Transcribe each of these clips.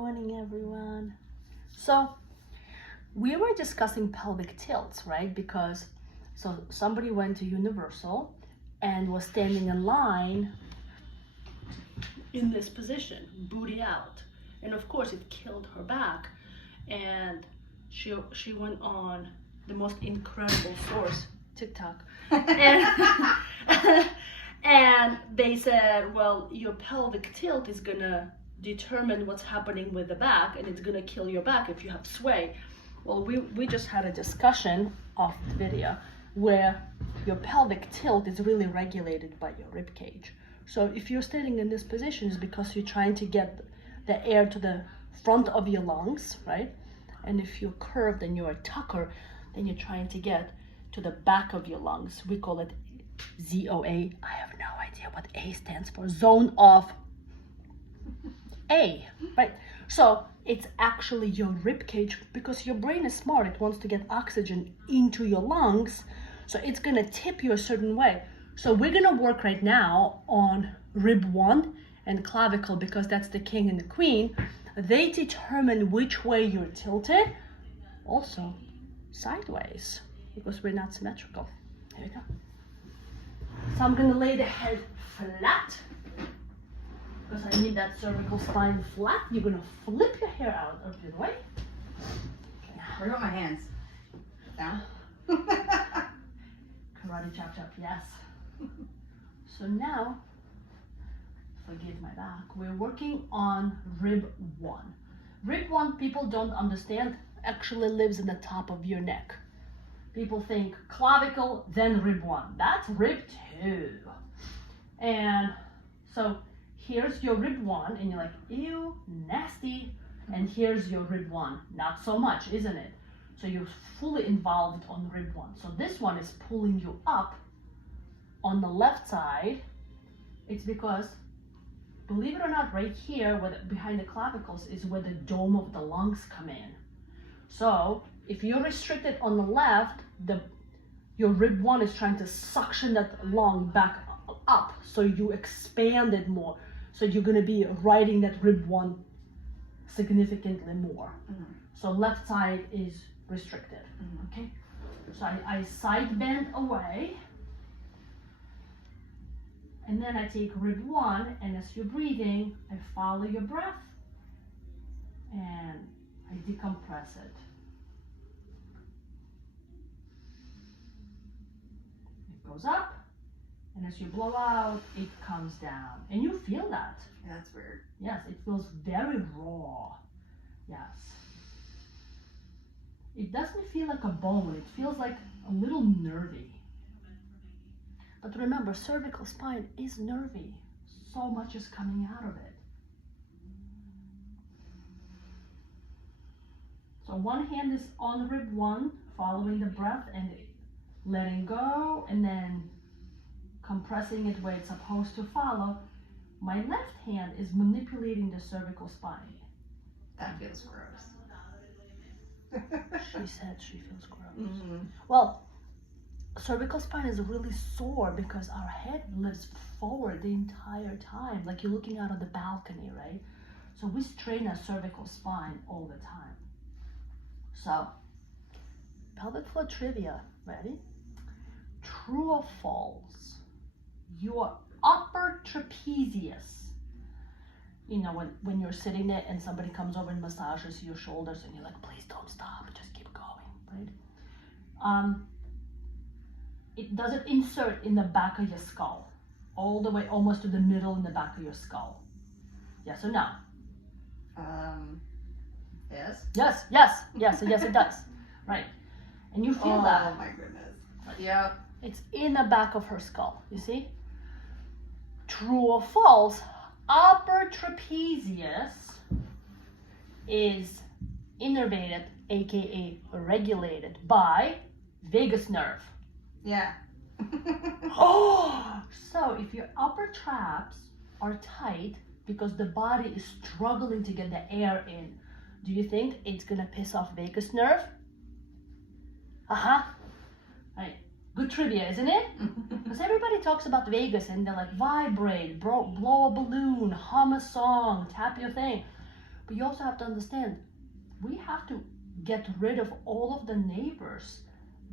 morning, everyone. So we were discussing pelvic tilts, right? Because somebody went to Universal and was standing in line in this position, booty out. And of course it killed her back. And she went on the most incredible source, TikTok. And they said, well, your pelvic tilt is gonna determine what's happening with the back, and it's gonna kill your back if you have sway. Well, we just had a discussion off the video where your pelvic tilt is really regulated by your rib cage. So if you're standing in this position, it's because you're trying to get the air to the front of your lungs, right? And if you're curved and you're a tucker, then you're trying to get to the back of your lungs. We call it ZOA. I have no idea what A stands for. Zone of A, right? So it's actually your rib cage, because your brain is smart. It wants to get oxygen into your lungs. So it's gonna tip you a certain way. So we're gonna work right now on rib 1 and clavicle, because that's the king and the queen. They determine which way you're tilted. Also sideways, because we're not symmetrical. Here we go. So I'm gonna lay the head flat, because I need that cervical spine flat. You're gonna flip your hair out of your way. Where about my hands? Down? Karate chop chop, yes. So now, forgive my back, we're working on rib 1. Rib 1, people don't understand, actually lives in the top of your neck. People think clavicle, then rib 1. That's rib 2. And so here's your rib 1, and you're like, ew, nasty. And here's your rib 1. Not so much, isn't it? So you're fully involved on rib 1. So this one is pulling you up on the left side. It's because, believe it or not, right here, behind the clavicles, is where the dome of the lungs come in. So if you're restricted on the left, your rib 1 is trying to suction that lung back up, so you expand it more. So you're going to be riding that rib 1 significantly more. Mm-hmm. So left side is restricted. Mm-hmm. Okay. So I side bend away, and then I take rib 1, and as you're breathing, I follow your breath and I decompress it. Goes up, and as you blow out, it comes down, and you feel that. Yeah, that's weird. Yes, it feels very raw. Yes. It doesn't feel like a bone, it feels like a little nervy. But remember, cervical spine is nervy. So much is coming out of it. So one hand is on rib 1, following the breath and letting go, and then compressing it where it's supposed to follow. My left hand is manipulating the cervical spine. That feels gross. She said she feels gross. Mm-hmm. Well, cervical spine is really sore because our head lifts forward the entire time, like you're looking out of the balcony, right? So we strain our cervical spine all the time. So, pelvic floor trivia, ready? True or false? Your upper trapezius, you know, when you're sitting there and somebody comes over and massages your shoulders and you're like, please don't stop, just keep going, right? It doesn't insert in the back of your skull, all the way almost to the middle in the back of your skull. Yes or no? Yes. Yes, it does. Right. And you feel that. Oh my goodness. Yep. It's in the back of her skull, you see? True or false? Upper trapezius is innervated, aka regulated, by vagus nerve. Yeah. Oh, so if your upper traps are tight because the body is struggling to get the air in, do you think it's gonna piss off vagus nerve? Right. Good trivia, isn't it? Because everybody talks about Vegas and they're like, vibrate, blow a balloon, hum a song, tap your thing. But you also have to understand, we have to get rid of all of the neighbors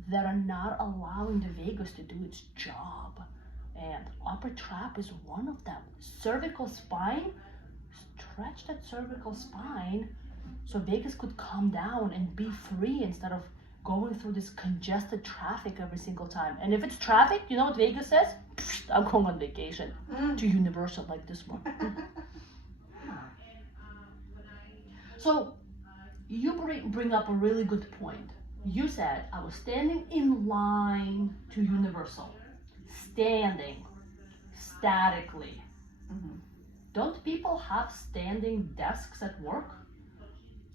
that are not allowing the vagus to do its job. And upper trap is one of them. Cervical spine, stretch that cervical spine so vagus could come down and be free instead of going through this congested traffic every single time. And if it's traffic, you know what Vegas says? Psst, I'm going on vacation to Universal like this one. So you bring up a really good point. You said I was standing in line to Universal, standing statically. Don't people have standing desks at work?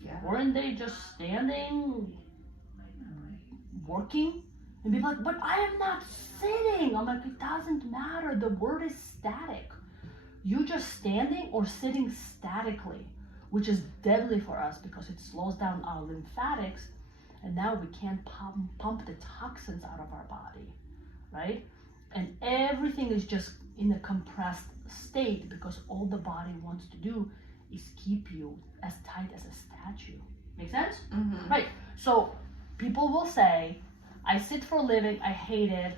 Yeah. Weren't they just standing, working? And people are like, but I am not sitting. I'm like, it doesn't matter. The word is static. You just standing or sitting statically, which is deadly for us because it slows down our lymphatics, and now we can't pump the toxins out of our body, right? And everything is just in a compressed state because all the body wants to do is keep you as tight as a statue. Make sense? Right. So people will say, I sit for a living, I hate it,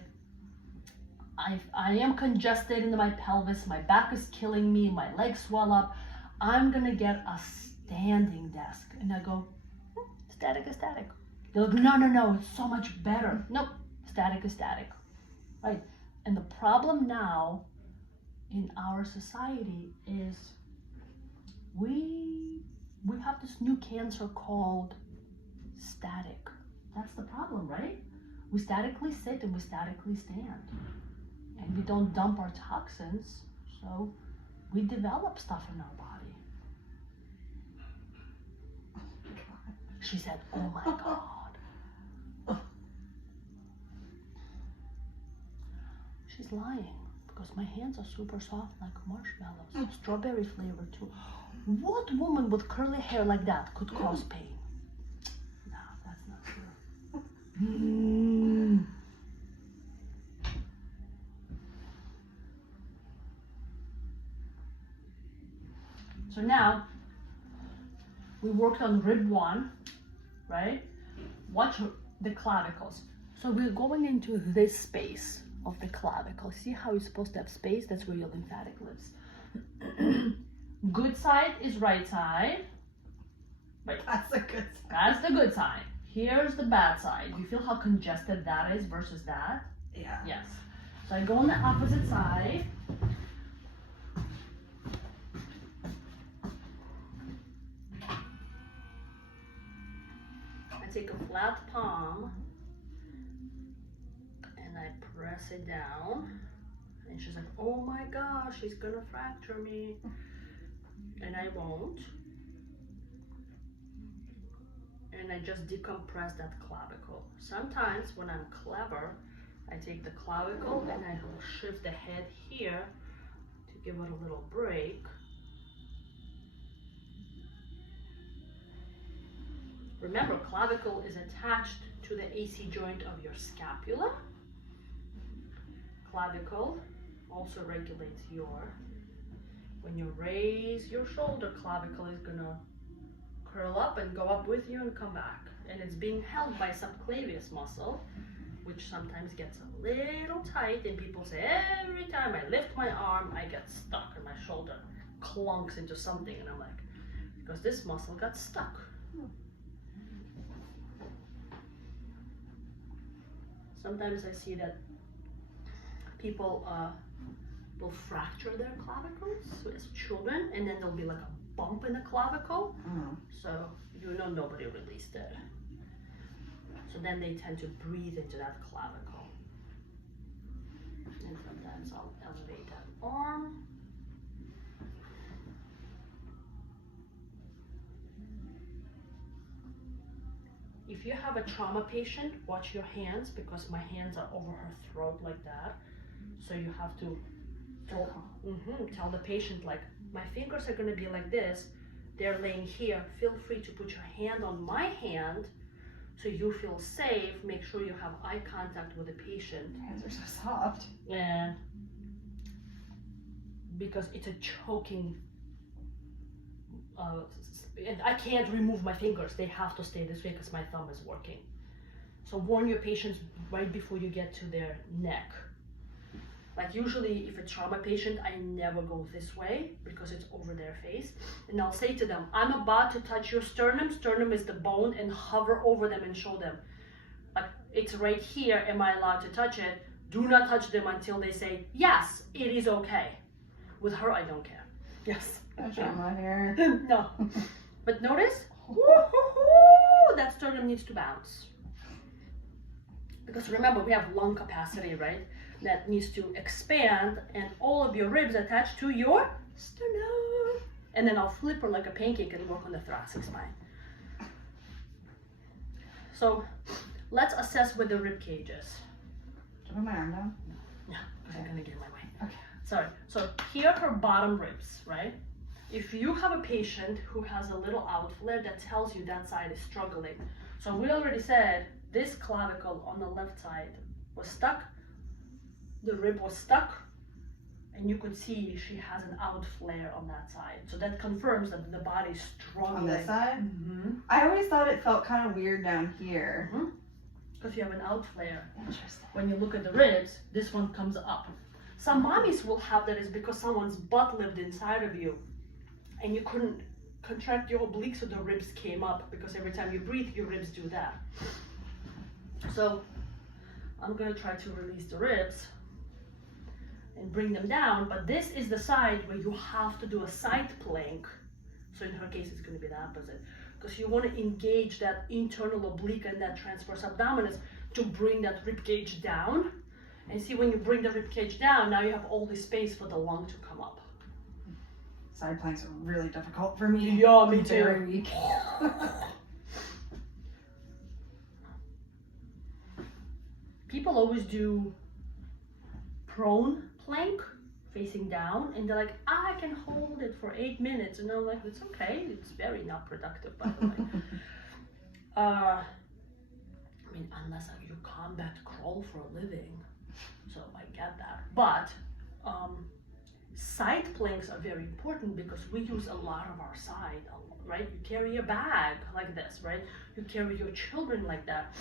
I am congested in my pelvis, my back is killing me, my legs swell up, I'm gonna get a standing desk. And I go, static is static. They're like, no, it's so much better. Nope, static is static, right? And the problem now in our society is we have this new cancer called static. That's the problem, right? We statically sit and we statically stand. And we don't dump our toxins, so we develop stuff in our body. She said, oh my God. She's lying because my hands are super soft like marshmallows, strawberry flavor too. What woman with curly hair like that could cause pain? No, that's not true. So now we worked on rib 1, right? Watch the clavicles. So we're going into this space of the clavicle. See how you're supposed to have space? That's where your lymphatic lives. Good side is right side. Right. That's a good sign. That's the good side. Here's the bad side. You feel how congested that is versus that? Yeah. Yes. So I go on the opposite side. I take a flat palm and I press it down. And she's like, oh my gosh, she's gonna fracture me. And I won't. And I just decompress that clavicle. Sometimes when I'm clever, I take the clavicle and I shift the head here to give it a little break. Remember, clavicle is attached to the AC joint of your scapula. Clavicle also regulates when you raise your shoulder, clavicle is gonna curl up and go up with you and come back. And it's being held by subclavius muscle, which sometimes gets a little tight, and people say every time I lift my arm, I get stuck and my shoulder clunks into something, and I'm like, because this muscle got stuck. Sometimes I see that people will fracture their clavicles as children, and then there'll be like a bump in the clavicle. So you know nobody released it. So then they tend to breathe into that clavicle. And sometimes I'll elevate that arm. If you have a trauma patient, watch your hands, because my hands are over her throat like that. So you have to tell the patient, like, my fingers are going to be like this. They're laying here. Feel free to put your hand on my hand so you feel safe. Make sure you have eye contact with the patient. Hands are so soft. And because it's a choking and I can't remove my fingers. They have to stay this way because my thumb is working. So warn your patients right before you get to their neck. Like usually if a trauma patient, I never go this way because it's over their face. And I'll say to them, I'm about to touch your sternum. Sternum is the bone, and hover over them and show them. Like, it's right here. Am I allowed to touch it? Do not touch them until they say, yes, it is okay. With her, I don't care. Yes. No trauma here. No. But notice, woo-hoo-hoo, that sternum needs to bounce. Because remember, we have lung capacity, right? That needs to expand, and all of your ribs attached to your sternum. And then I'll flip her like a pancake and work on the thoracic spine. So let's assess where the rib cage is. Should I put my arm down? No, because you're gonna get in my way. Okay. Sorry. So here are her bottom ribs, right? If you have a patient who has a little outflare, that tells you that side is struggling. So we already said this clavicle on the left side was stuck. The rib was stuck, and you could see she has an outflare on that side. So that confirms that the body's struggling. On this side? Mm-hmm. I always thought it felt kind of weird down here. Because you have an outflare. Interesting. When you look at the ribs, this one comes up. Some mommies will have that is because someone's butt lived inside of you, and you couldn't contract your obliques, so the ribs came up, because every time you breathe, your ribs do that. So I'm gonna try to release the ribs and bring them down, but this is the side where you have to do a side plank. So in her case, it's going to be the opposite, because you want to engage that internal oblique and that transverse abdominis to bring that rib cage down. And see, when you bring the rib cage down, now you have all the space for the lung to come up. Side planks are really difficult for me. Yeah, me I'm too. very weak. People always do prone plank, facing down, and they're like, I can hold it for 8 minutes, and I'm like, it's okay, it's very not productive, by the way. I mean, unless you combat crawl for a living, so I get that. But side planks are very important because we use a lot of our side, right? You carry a bag like this, right? You carry your children like that.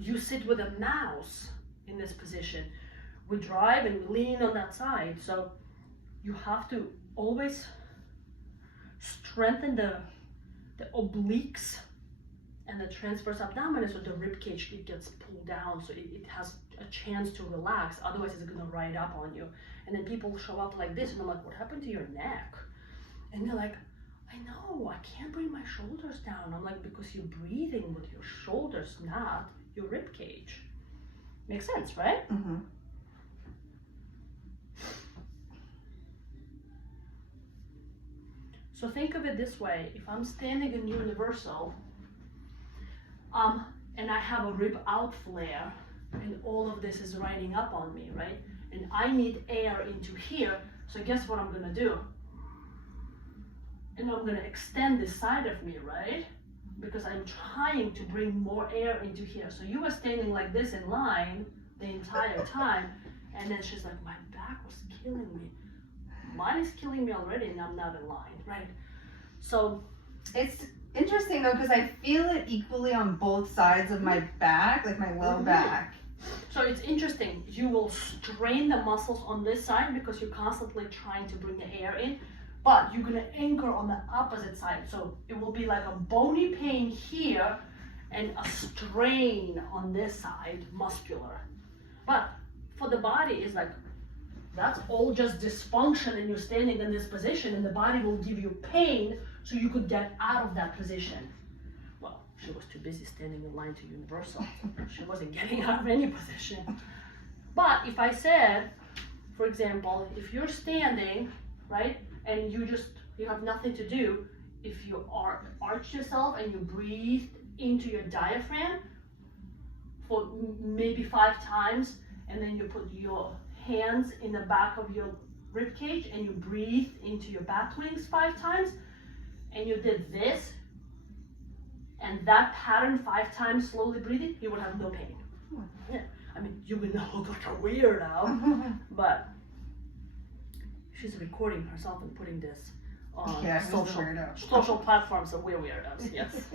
You sit with a mouse in this position. We drive and we lean on that side. So you have to always strengthen the obliques and the transverse abdominis, so the rib cage, it gets pulled down, so it has a chance to relax. Otherwise it's gonna ride up on you. And then people show up like this, and I'm like, what happened to your neck? And they're like, I know, I can't bring my shoulders down. I'm like, because you're breathing with your shoulders, not your rib cage. Makes sense, right? Mm-hmm. So think of it this way. If I'm standing in universal, and I have a rib outflare, and all of this is riding up on me, right? And I need air into here, so guess what I'm gonna do? And I'm gonna extend this side of me, right? Because I'm trying to bring more air into here. So you were standing like this in line the entire time, and then she's like, my back was killing me. Mine is killing me already, and I'm not in line, right? So It's interesting though, because I feel it equally on both sides of my back, like my low back. So it's interesting. You will strain the muscles on this side because you're constantly trying to bring the air in, but you're gonna anchor on the opposite side. So it will be like a bony pain here and a strain on this side, muscular. But for the body, it's like, that's all just dysfunction, and you're standing in this position, and the body will give you pain so you could get out of that position. Well, she was too busy standing in line to universal. She wasn't getting out of any position. But if I said, for example, if you're standing, right, and you have nothing to do, if you arch yourself and you breathe into your diaphragm for maybe 5 times, and then you put your hands in the back of your rib cage and you breathe into your bat wings 5 times, and you did this and that pattern 5 times, slowly breathing, you would have no pain. Yeah, I mean, you would not look like a weirdo, but she's recording herself and putting this on Yeah, who's the weirdo? social platforms that we're weirdos, yes.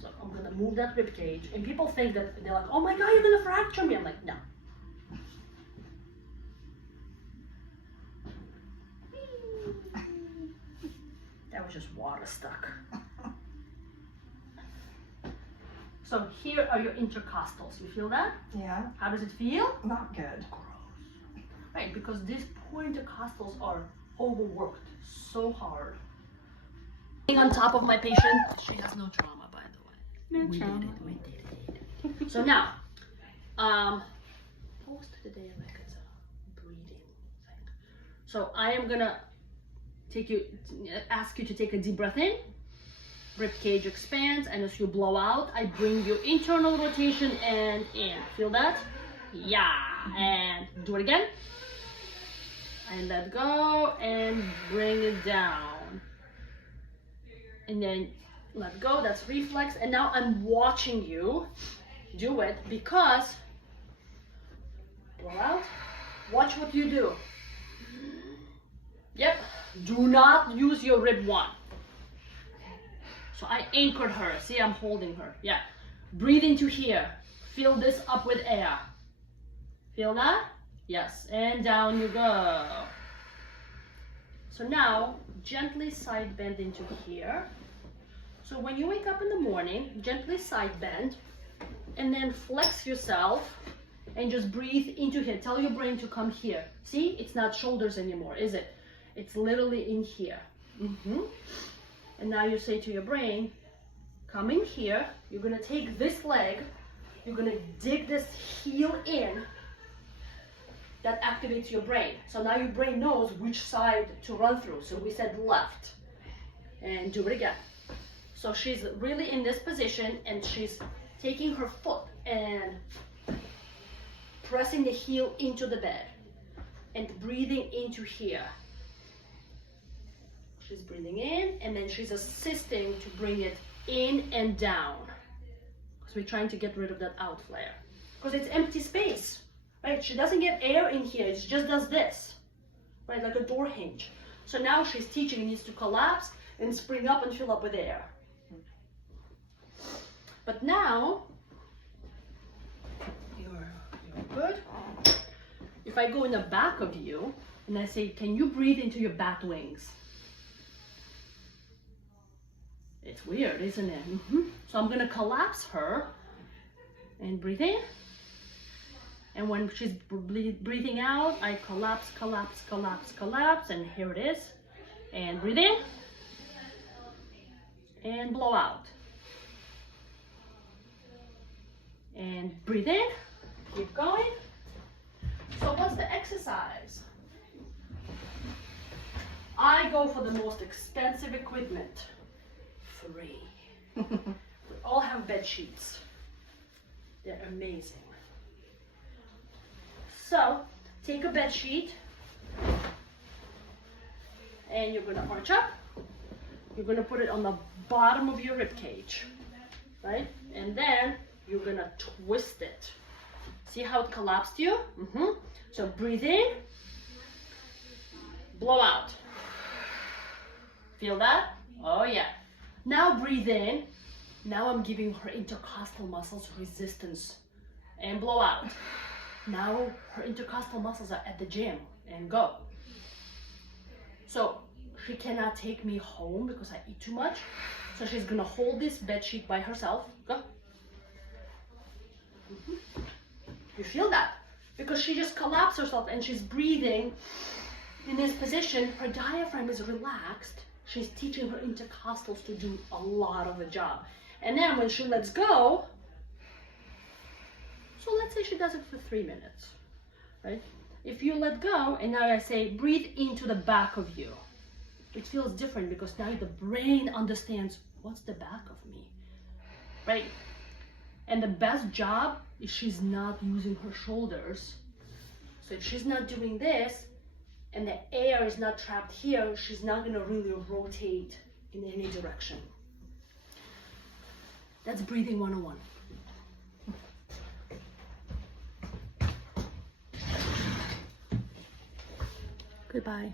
So I'm gonna move that rib cage, and people think that they're like, oh my god, you're gonna fracture me. I'm like, no. That was just water stuck. So here are your intercostals. You feel that? Yeah. How does it feel? Not good. Right, because these poor intercostals are overworked so hard. On top of my patient, she has no trauma, by the way. No trauma. We did it. So now, post today like it's a breathing thing. So I am gonna ask you to take a deep breath in. Rib cage expands, and as you blow out, I bring your internal rotation and in. Feel that? Yeah, and do it again. And let go and bring it down. And then let go, that's reflex. And now I'm watching you do it because, blow out, watch what you do. Yep, do not use your rib 1. So I anchored her, see I'm holding her, yeah. Breathe into here, fill this up with air. Feel that? Yes, and down you go. So now, gently side bend into here. So when you wake up in the morning, gently side bend, and then flex yourself, and just breathe into here. Tell your brain to come here. See, it's not shoulders anymore, is it? It's literally in here. And now you say to your brain, come in here, you're gonna take this leg, you're gonna dig this heel in, that activates your brain. So now your brain knows which side to run through. So we said left, and do it again. So she's really in this position, and she's taking her foot and pressing the heel into the bed and breathing into here. She's breathing in, and then she's assisting to bring it in and down. Because we're trying to get rid of that outflare. Because it's empty space, right? She doesn't get air in here, it just does this, right? Like a door hinge. So now she's teaching it needs to collapse and spring up and fill up with air. But now, you're good. If I go in the back of you, and I say, can you breathe into your bat wings? It's weird, isn't it? So I'm gonna collapse her and breathe in. And when she's breathing out, I collapse, collapse, collapse, collapse, and here it is. And breathe in. And blow out. And breathe in. Keep going. So what's the exercise? I go for the most expensive equipment. Free. We all have bed sheets. They're amazing. So take a bed sheet and you're gonna arch up. You're gonna put it on the bottom of your rib cage, right? And then you're gonna twist it. See how it collapsed you? So breathe in, blow out. Feel that? Oh yeah. Now breathe in. Now I'm giving her intercostal muscles resistance. And blow out. Now her intercostal muscles are at the gym. And go. So she cannot take me home because I eat too much. So she's gonna hold this bed sheet by herself. Go. You feel that? Because she just collapsed herself and she's breathing in this position. Her diaphragm is relaxed. She's teaching her intercostals to do a lot of the job. And then when she lets go, so let's say she does it for 3 minutes, right? If you let go, and now I say, breathe into the back of you. It feels different because now the brain understands what's the back of me, right? And the best job is she's not using her shoulders. So if she's not doing this, and the air is not trapped here, she's not gonna really rotate in any direction. That's breathing 101. Goodbye.